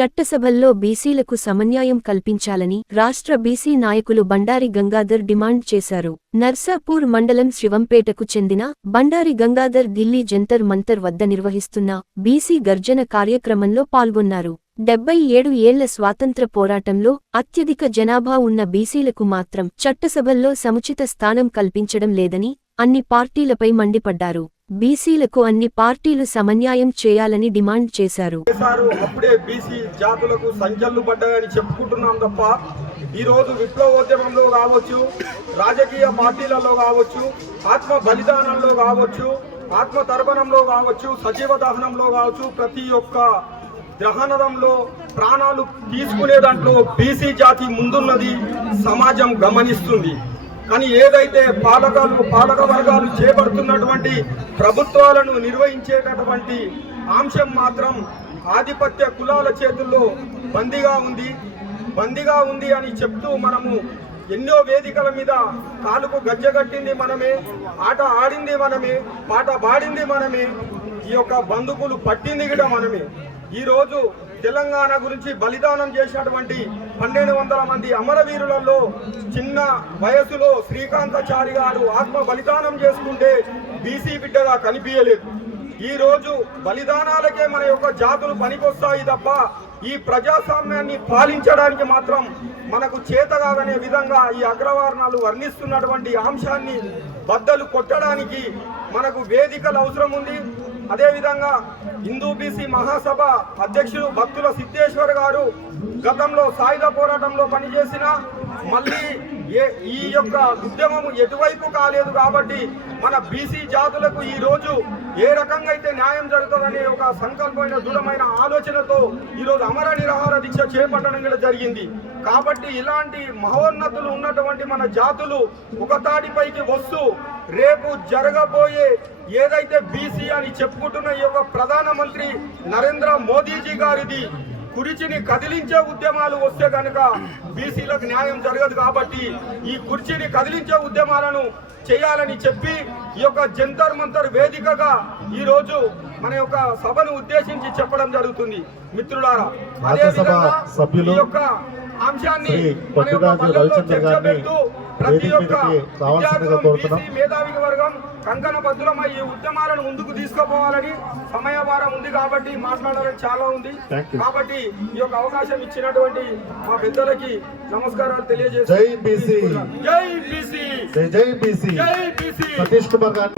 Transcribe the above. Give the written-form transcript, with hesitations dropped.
చట్టసభల్లో బీసీలకు సమన్యాయం కల్పించాలని రాష్ట్ర బీసీ నాయకులు బండారి గంగాధర్ డిమాండ్ చేశారు. నర్సాపూర్ మండలం శివంపేటకు చెందిన బండారి గంగాధర్ ఢిల్లీ జంతర్ మంతర్ వద్ద నిర్వహిస్తున్న బీసీ గర్జన కార్యక్రమంలో పాల్గొన్నారు. 77 ఏళ్ల స్వాతంత్ర పోరాటంలో అత్యధిక జనాభా ఉన్న బీసీలకు మాత్రం చట్టసభల్లో సముచిత స్థానం కల్పించడం లేదని అన్ని పార్టీలపై మండిపడ్డారు. బీసీలకు అన్ని పార్టీలు సమన్యాయం చేయాలని డిమాండ్ చేశారు. అప్పుడే బీసీ జాతులకు సంఖ్యలు పడ్డాయని చెప్పుకుంటున్నాం తప్ప ఈ రోజు విప్లవోద్యమంలో కావచ్చు, రాజకీయ పార్టీలలో కావచ్చు, ఆత్మ బలిదానంలో కావచ్చు, ఆత్మ తర్పణంలో కావచ్చు, సజీవ దహనంలో కావచ్చు, ప్రతి ఒక్క దహనంలో ప్రాణాలు తీసుకునే దాంట్లో బీసీ జాతి ముందున్నది సమాజం గమనిస్తుంది. కానీ ఏదైతే పాలక వర్గాలు చేపడుతున్నటువంటి ప్రభుత్వాలను నిర్వహించేటటువంటి అంశం మాత్రం ఆధిపత్య కులాల చేతుల్లో బందీగా ఉంది అని చెప్తూ మనము ఎన్నో వేదికల మీద కాలుకు గజ్జగట్టింది మనమే, ఆట ఆడింది మనమే, పాట పాడింది మనమే, ఈ యొక్క బందుకులు పట్టింది కూడా మనమే. ఈరోజు తెలంగాణ గురించి బలిదానం చేసినటువంటి 1200 మంది అమరవీరులలో చిన్న వయసులో శ్రీకాంతాచారి గారు ఆత్మ బలిదానం చేసుకుంటే బీసీ బిడ్డగా కనిపించలేదు. ఈ రోజు బలిదానాలకే మన యొక్క జాతులు పనికొస్తాయి తప్ప ఈ ప్రజాస్వామ్యాన్ని పాలించడానికి మాత్రం మనకు చేతగానే విధంగా ఈ అగ్రవర్ణాలు వర్ణిస్తున్నటువంటి అంశాన్ని బద్దలు కొట్టడానికి మనకు వేదికలు అవసరం ఉంది. అదేవిధంగా హిందూ బీసీ మహాసభ అధ్యక్షుడు భక్తుల సిద్ధేశ్వర్ గారు గతంలో సాయుధ పోరాటంలో పనిచేసిన మళ్ళీ ఈ యొక్క ఉద్యమం ఎటువైపు కాలేదు కాబట్టి మన బీసీ జాతులకు ఈ రోజు ఏ రకంగా అయితే న్యాయం జరుగుతుందనే ఒక సంకల్పమైన దృఢమైన ఆలోచనతో ఈరోజు అమర నిరాహార దీక్ష చేపట్టడం కూడా జరిగింది. కాబట్టి ఇలాంటి మహోన్నతులు ఉన్నటువంటి మన జాతులు ఒకతాటిపైకి వస్తూ రేపు జరగబోయే ఏదైతే బీసీ అని చెప్పుకుంటున్న ఈ యొక్క ప్రధానమంత్రి నరేంద్ర మోదీజీ గారిది కుర్చీని కదిలించే ఉద్యమాలు వస్తే కనుక బీసీలకు న్యాయం జరగదు. కాబట్టి ఈ కుర్చీని కదిలించే ఉద్యమాలను చేయాలని చెప్పి ఈ యొక్క జంతర్ మంతర్ వేదికగా ఈ రోజు మన యొక్క సభను ఉద్దేశించి చెప్పడం జరుగుతుంది. మిత్రులారా, అదేవిధంగా ఈ యొక్క అంశాన్ని ప్రతి ఒక్క మేధావి వర్గం కంకణ బద్దులమై ఈ ఉద్యమాలను ముందుకు తీసుకుపోవాలని సమయభారం ఉంది కాబట్టి మాట్లాడాలని చాలా ఉంది. కాబట్టి ఈ యొక్క అవకాశం ఇచ్చినటువంటి మా పెద్దలకి నమస్కారాలు తెలియజేస్తాను. జై బీసీ, జై బీసీ, జై బీసీ, జై బీసీ. సతీష్ కుమార్ గారు.